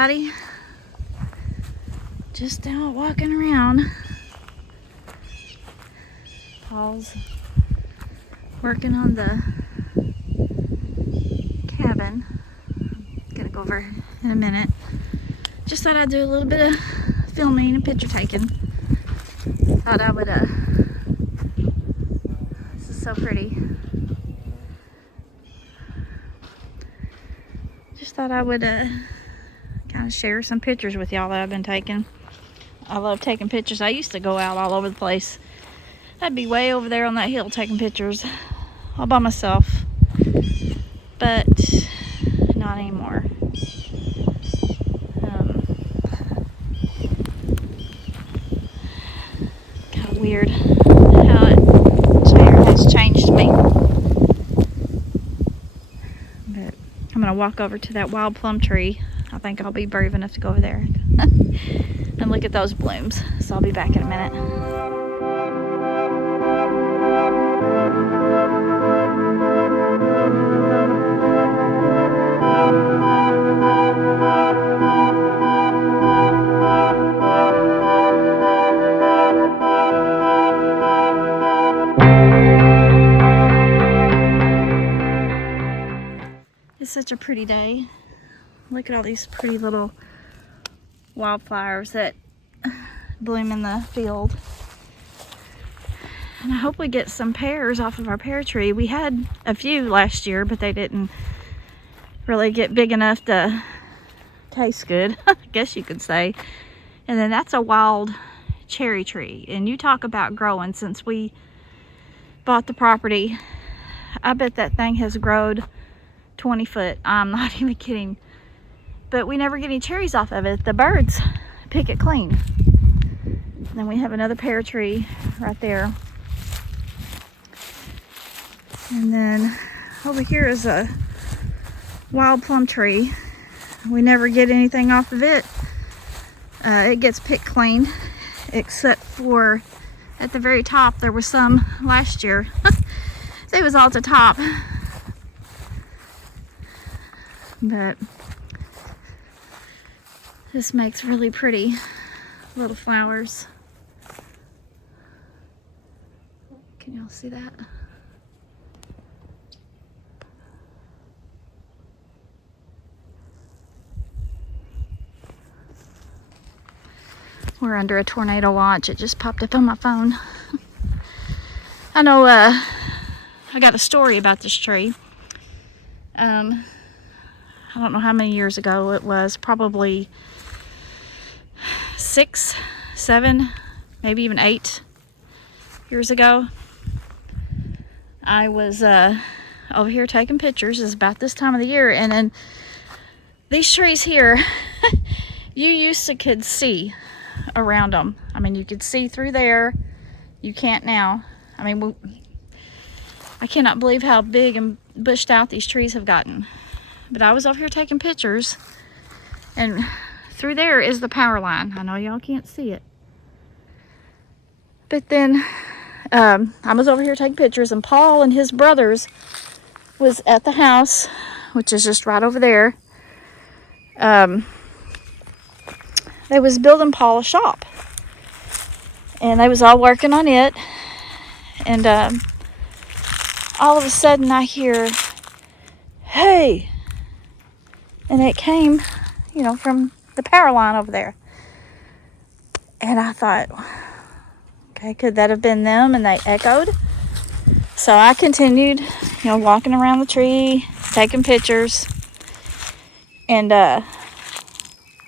everybody. Just out walking around. Paul's working on the cabin. Gotta go over in a minute. Just thought I'd do a little bit of filming and picture taking. Thought I would, this is so pretty. Just thought I would kind of share some pictures with y'all that I've been taking. I love taking pictures. I used to go out all over the place. I'd be way over there on that hill taking pictures all by myself, but not anymore. Kind of weird how it has changed me. But I'm gonna walk over to that wild plum tree. I think I'll be brave enough to go over there and look at those blooms. So I'll be back in a minute. It's such a pretty day. Look at all these pretty little wildflowers that bloom in the field. And I hope we get some pears off of our pear tree. We had a few last year, but they didn't really get big enough to taste good, I guess you could say. And then that's a wild cherry tree. And you talk about growing. Since we bought the property, I bet that thing has grown 20 foot. I'm not even kidding. But we never get any cherries off of it. The birds pick it clean. And then we have another pear tree right there. And then over here is a wild plum tree. We never get anything off of it. It gets picked clean, except for at the very top. There was some last year. They was all at the top. But this makes really pretty little flowers. Can y'all see that? We're under a tornado watch. It just popped up on my phone. I know I got a story about this tree. I don't know how many years ago it was, probably 6, 7, maybe even 8 years ago. I was over here taking pictures. It's about this time of the year, and then these trees here, you used to could see around them. I mean, you could see through there. You can't now. I mean, I cannot believe how big and bushed out these trees have gotten. But I was over here taking pictures, and through there is the power line. I know y'all can't see it. But then I was over here taking pictures, and Paul and his brothers was at the house, which is just right over there. They was building Paul a shop, and they was all working on it. And all of a sudden I hear, "Hey!" And it came, you know, from the power line over there. And I thought, okay, could that have been them? And they echoed. So I continued, you know, walking around the tree, taking pictures. And I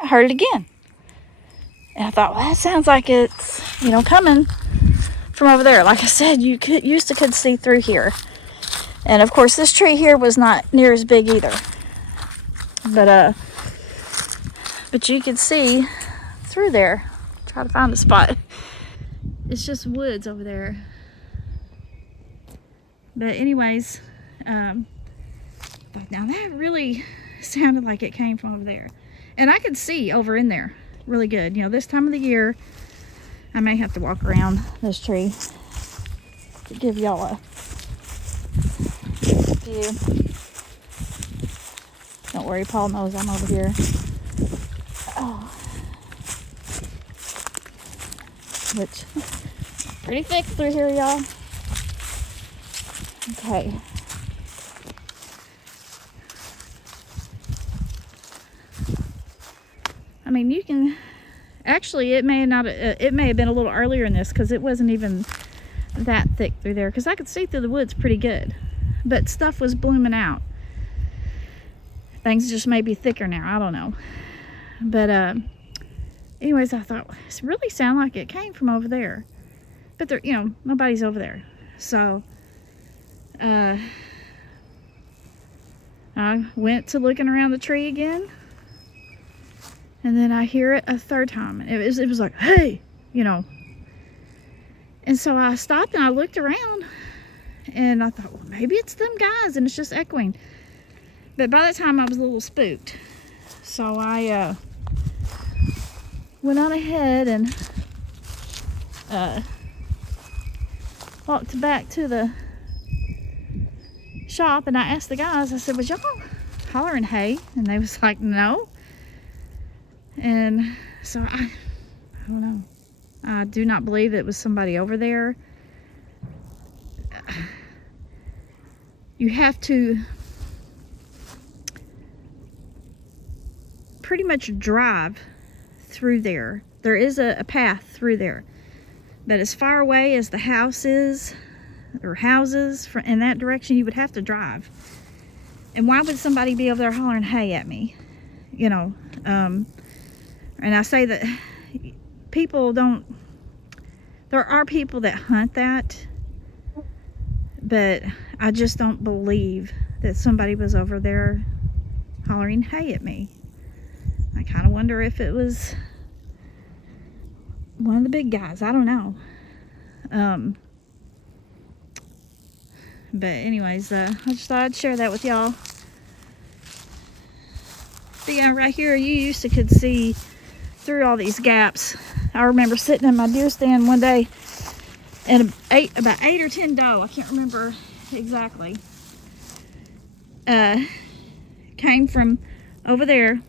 heard it again. And I thought, well, that sounds like it's, you know, coming from over there. Like I said, you used to could see through here. And of course, this tree here was not near as big either. But you could see through there. Try to find a spot. It's just woods over there. But anyways, now that really sounded like it came from over there. And I could see over in there really good. You know, this time of the year, I may have to walk around this tree to give y'all a view. Don't worry, Paul knows I'm over here. Oh. Which, pretty thick through here, y'all. Okay. I mean, you can, actually, it may have been a little earlier in this because it wasn't even that thick through there, because I could see through the woods pretty good, but stuff was blooming out. Things just may be thicker now, I don't know. But anyways, I thought, it really sounded like it came from over there, but there, you know, nobody's over there. So I went to looking around the tree again, and then I hear it a third time. It was like, hey, you know. And so I stopped and I looked around, and I thought, well, maybe it's them guys and it's just echoing. But by that time I was a little spooked. So I went on ahead and walked back to the shop, and I asked the guys, I said, was y'all hollering hay? And they was like, no. And so I don't know. I do not believe it was somebody over there. You have to pretty much drive through there. There is a path through there, but as far away as the house is, or houses in that direction, you would have to drive. And why would somebody be over there hollering hay at me? You know, and I say that people don't, there are people that hunt that, but I just don't believe that somebody was over there hollering hay at me. I kind of wonder if it was one of the big guys. I don't know. But anyways, I just thought I'd share that with y'all. But yeah, right here, you could see through all these gaps. I remember sitting in my deer stand one day, and about 8 or 10 doe, I can't remember exactly, came from over there, and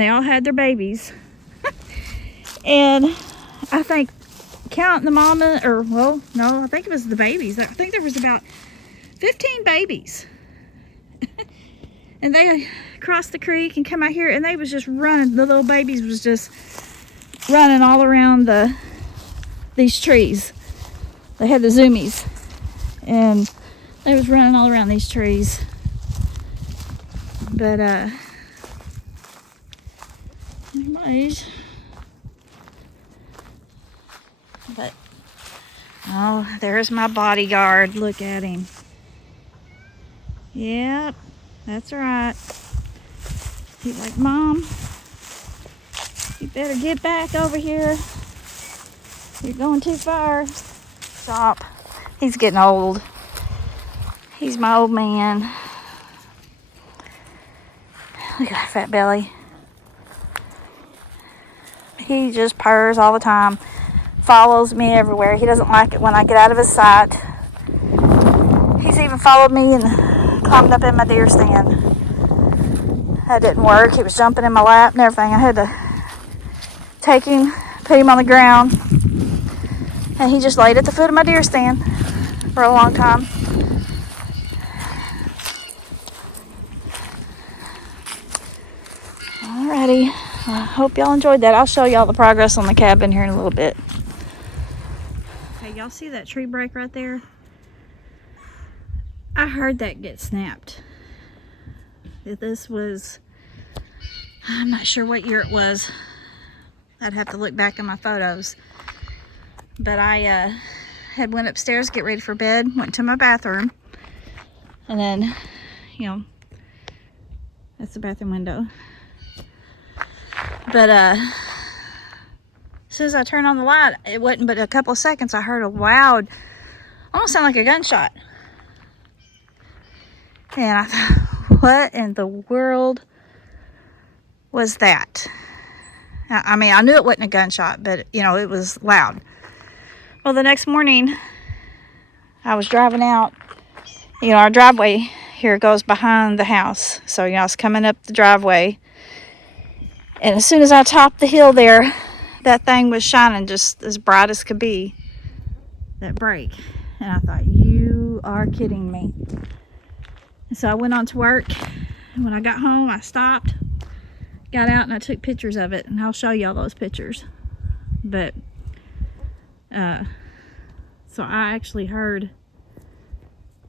they all had their babies. And I think, counting the mama, or well, no, I think it was the babies. I think there was about 15 babies. And they crossed the creek and come out here, and they was just running. The little babies was just running all around these trees. They had the zoomies, and they was running all around these trees. But anyways, but oh, there's my bodyguard. Look at him. Yep, that's right. He's like, Mom, you better get back over here. You're going too far. Stop. He's getting old. He's my old man. Look at that fat belly. He just purrs all the time. Follows me everywhere. He doesn't like it when I get out of his sight. He's even followed me and climbed up in my deer stand. That didn't work. He was jumping in my lap and everything. I had to take him, put him on the ground, and he just laid at the foot of my deer stand for a long time. Alrighty, I hope y'all enjoyed that. I'll show y'all the progress on the cabin here in a little bit. Okay, y'all see that tree break right there? I heard that get snapped. This was, I'm not sure what year it was. I'd have to look back in my photos. But I had went upstairs to get ready for bed, went to my bathroom, and then, you know, that's the bathroom window. But as soon as I turned on the light, it wasn't but a couple of seconds, I heard a loud, almost sound like a gunshot. And I thought, what in the world was that? I mean, I knew it wasn't a gunshot, but, you know, it was loud. Well, the next morning, I was driving out. You know, our driveway here goes behind the house. So, you know, I was coming up the driveway, And as soon as I topped the hill there, that thing was shining just as bright as could be, that brake. And I thought, you are kidding me. And so I went on to work, and when I got home, I stopped, got out, and I took pictures of it, and I'll show y'all those pictures. But so I actually heard,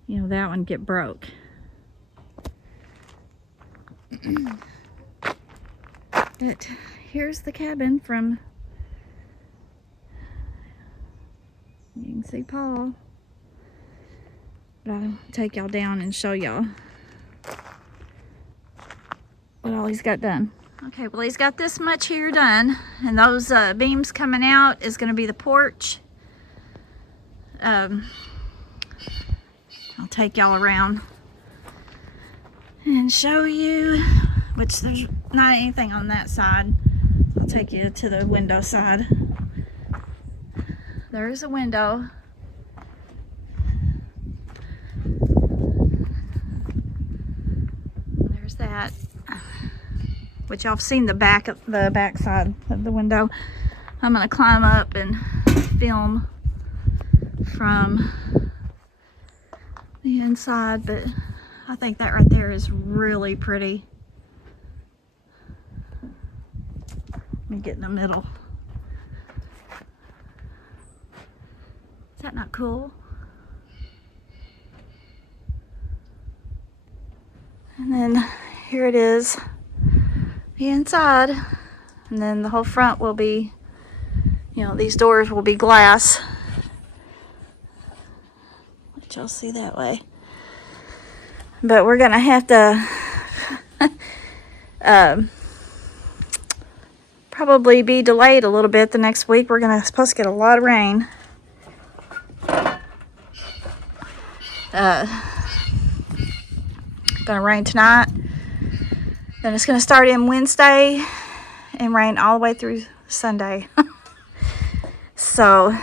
you know, that one get broke. But here's the cabin from, you can see Paul, but I'll take y'all down and show y'all what all he's got done. Okay, well, he's got this much here done, and those beams coming out is going to be the porch. I'll take y'all around and show you, which there's not anything on that side. I'll take you to the window side. There's a window. There's that, which y'all have seen the back side of the window. I'm gonna climb up and film from the inside, but I think that right there is really pretty. Let me get in the middle. Is that not cool? And then here it is, the inside. And then the whole front will be, you know, these doors will be glass. Let y'all see that way. But we're gonna have to probably be delayed a little bit the next week. We're supposed to get a lot of rain. Gonna rain tonight. Then it's gonna start in Wednesday and rain all the way through Sunday. So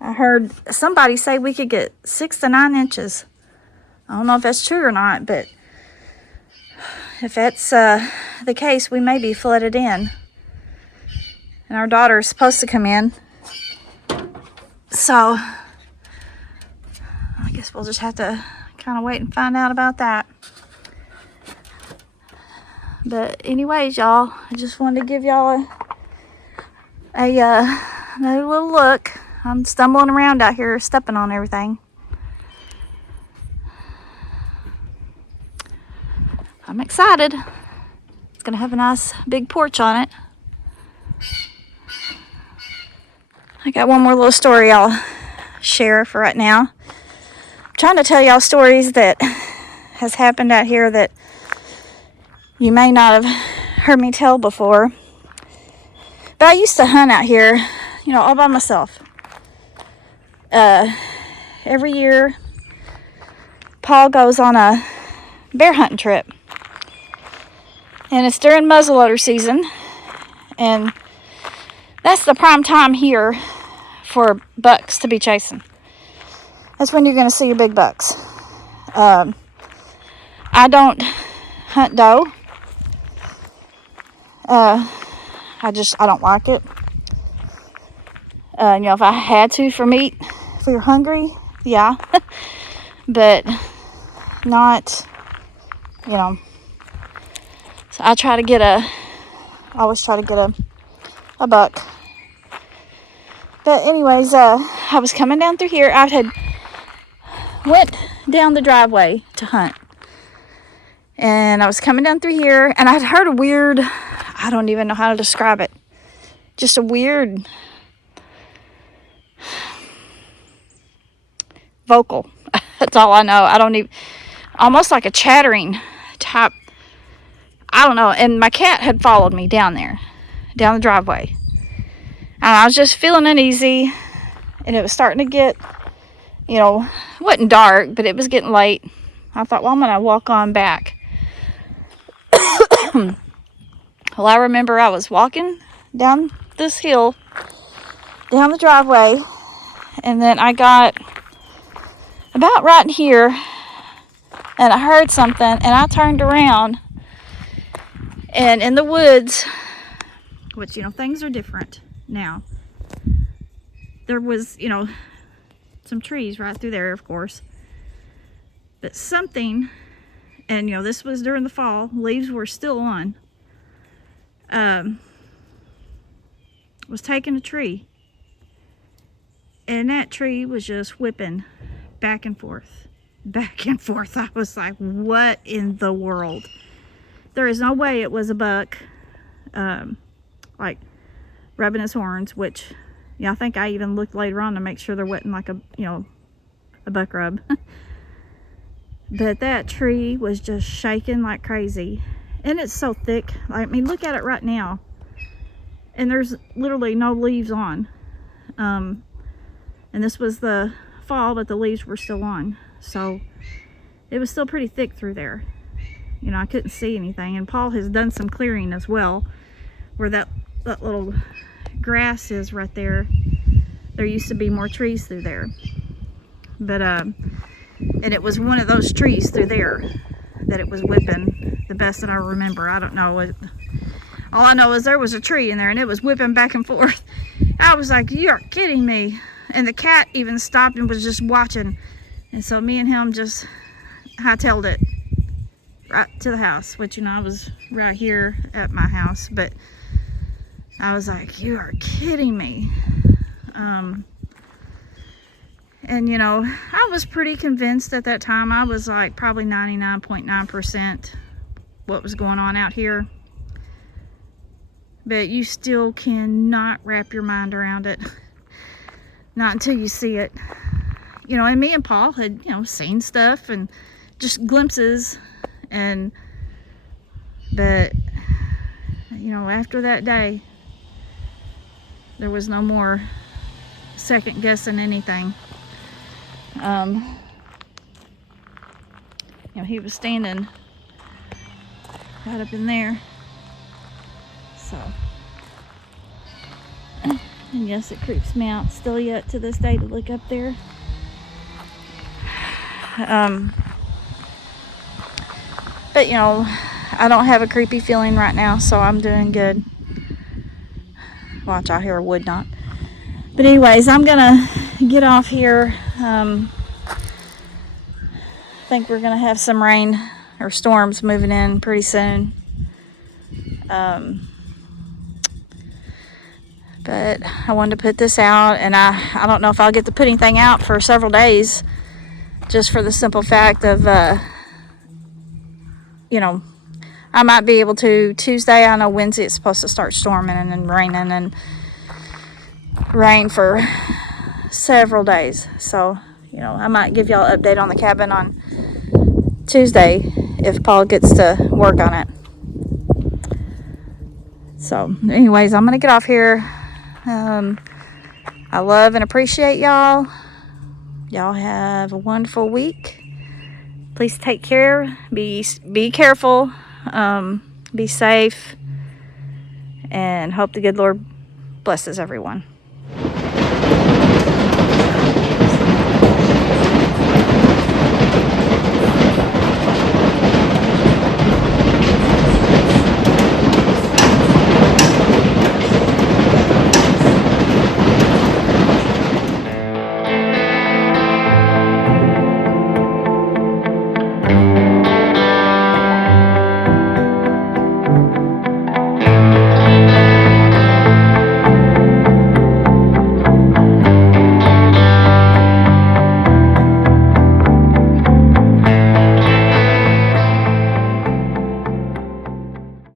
I heard somebody say we could get 6 to 9 inches. I don't know if that's true or not, but if that's the case, we may be flooded in. And our daughter is supposed to come in. So I guess we'll just have to kind of wait and find out about that. But anyways, y'all, I just wanted to give y'all another little look. I'm stumbling around out here, stepping on everything. I'm excited. It's gonna have a nice big porch on it. I got one more little story I'll share for right now. I'm trying to tell y'all stories that has happened out here that you may not have heard me tell before. But I used to hunt out here, you know, all by myself. Every year, Paul goes on a bear hunting trip. And it's during muzzleloader season. And that's the prime time here for bucks to be chasing. That's when you're going to see your big bucks. I don't hunt doe. I don't like it. You know, if I had to for meat, if you're hungry, yeah. But not, you know. So I always try to get a buck. But anyways, I was coming down through here. I had went down the driveway to hunt. And I was coming down through here, and I'd heard a weird, I don't even know how to describe it. Just a weird vocal. That's all I know. I don't even, almost like a chattering type. I don't know. And my cat had followed me down there, down the driveway. And I was just feeling uneasy, and it was starting to get, you know, it wasn't dark, but it was getting late. I thought, well, I'm going to walk on back. Well, I remember I was walking down this hill, down the driveway, and then I got about right in here, and I heard something, and I turned around, And in the woods, which, you know, things are different now. There was, you know, some trees right through there, of course. But something, and, you know, this was during the fall, leaves were still on, was taking a tree. And that tree was just whipping back and forth, back and forth. I was like, what in the world? There is no way it was a buck, like, rubbing his horns, which, yeah, I think I even looked later on to make sure there wasn't like a, you know, a buck rub. But that tree was just shaking like crazy. And it's so thick. I mean, look at it right now. And there's literally no leaves on. And this was the fall, but the leaves were still on. So it was still pretty thick through there. You know, I couldn't see anything. And Paul has done some clearing as well, where that little grass is right there. There used to be more trees through there. But, and it was one of those trees through there that it was whipping, the best that I remember. I don't know. All I know is there was a tree in there and it was whipping back and forth. I was like, you are kidding me. And the cat even stopped and was just watching. And so me and him just hightailed it right to the house, which, you know, I was right here at my house. But I was like, you are kidding me. And, you know, I was pretty convinced at that time. I was like probably 99.9% what was going on out here. But you still cannot wrap your mind around it. Not until you see it. You know, and me and Paul had, you know, seen stuff and just glimpses. But, you know, after that day, there was no more second guessing anything. You know, he was standing right up in there. So, and yes, it creeps me out still yet to this day to look up there. But, you know, I don't have a creepy feeling right now, so I'm doing good. Watch, I hear a wood knot. But anyways, I'm gonna get off here. I think we're gonna have some rain or storms moving in pretty soon. But I wanted to put this out, and I don't know if I'll get to put anything out for several days, just for the simple fact of, you know, I might be able to Tuesday. I know Wednesday it's supposed to start storming and raining and rain for several days. So, you know, I might give y'all an update on the cabin on Tuesday if Paul gets to work on it. So, anyways, I'm going to get off here. I love and appreciate y'all. Y'all have a wonderful week. Please take care. Be careful. Be safe. And hope the good Lord blesses everyone.